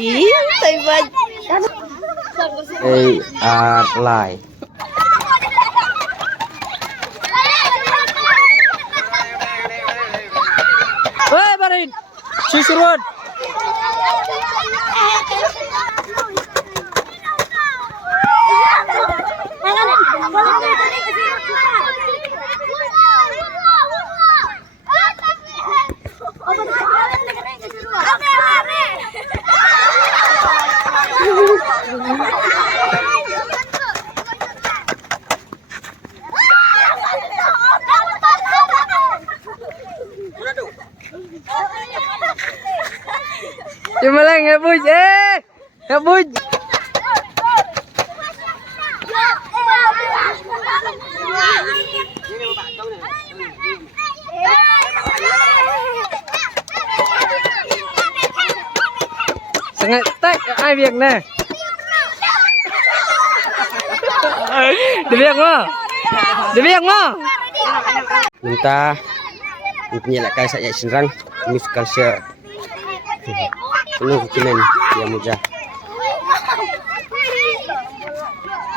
Iya, taibat. Lie. Woi, Barin. Susurut. Cuma lang ngebuj, ngebuj. Sangat tak ai việc nè. Đi việc mà. Đi việc mà. Minta penyalakan saya serang miskal share. Penuh kinen dia mudah.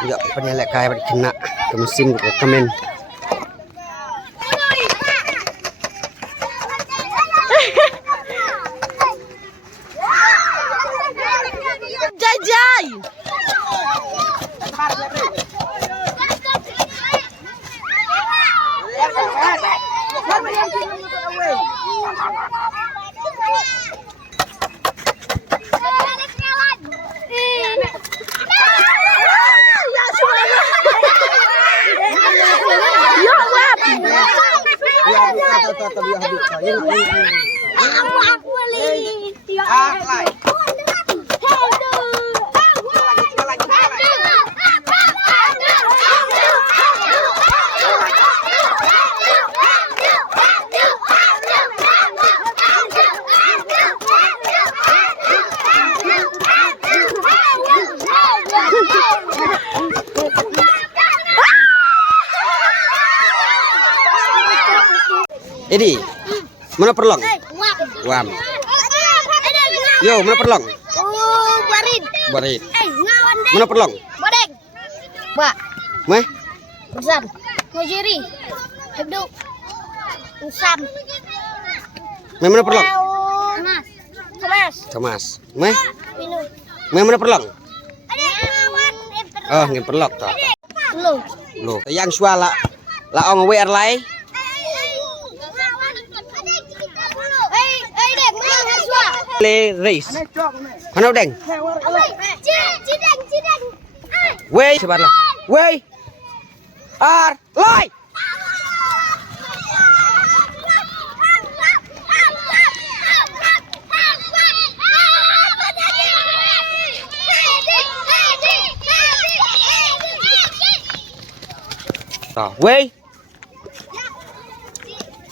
Enggak penyalakan pada kena ke mesin ke kemen. Jai. Edi, mana perlong? Wam. Yo, mana perlong? Barin. Barit. Mana perlong? Bodeng. Mbak. Meh? Bersam. Mojiri. Hebdu. Usam. Meh mana perlong? Thomas. Thomas. Thomas. Meh? Pinu. Meh mana perlong? Ada Oh, ngin perlok toh. lu. Loh, yang suala la ong WR lai. Le race. Mana udeng? Wey, sebarlah. Wey. Ar, lai. Rồi, wey.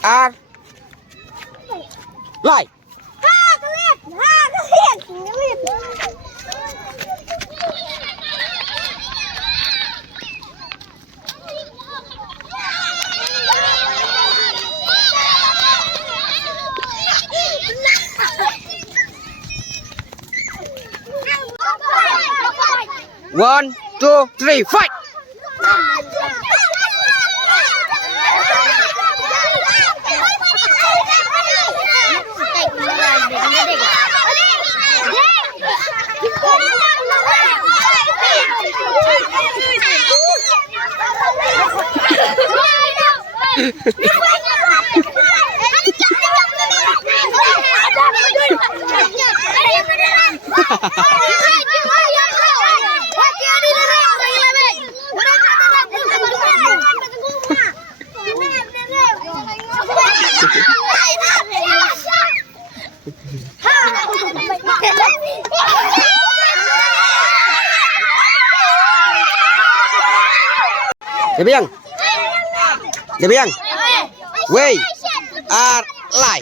Ar. Lai. One, two, three, fight! Debiang. Debiang. Wey. Ar lai.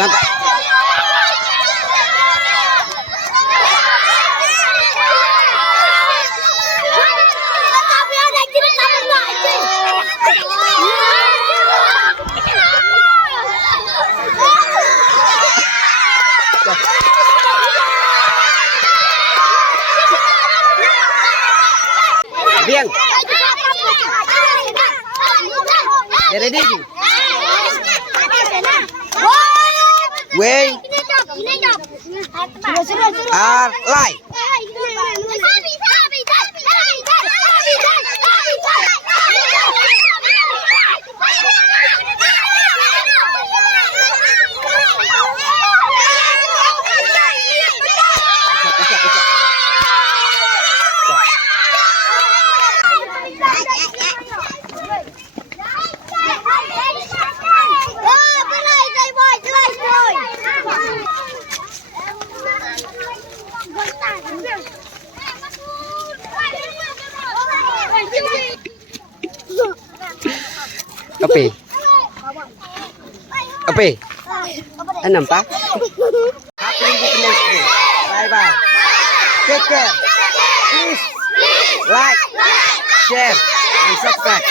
Nampak. ready? Way are live. Oke. Oke. Enam pak. Bye bye. Take care. Please like, share, and subscribe.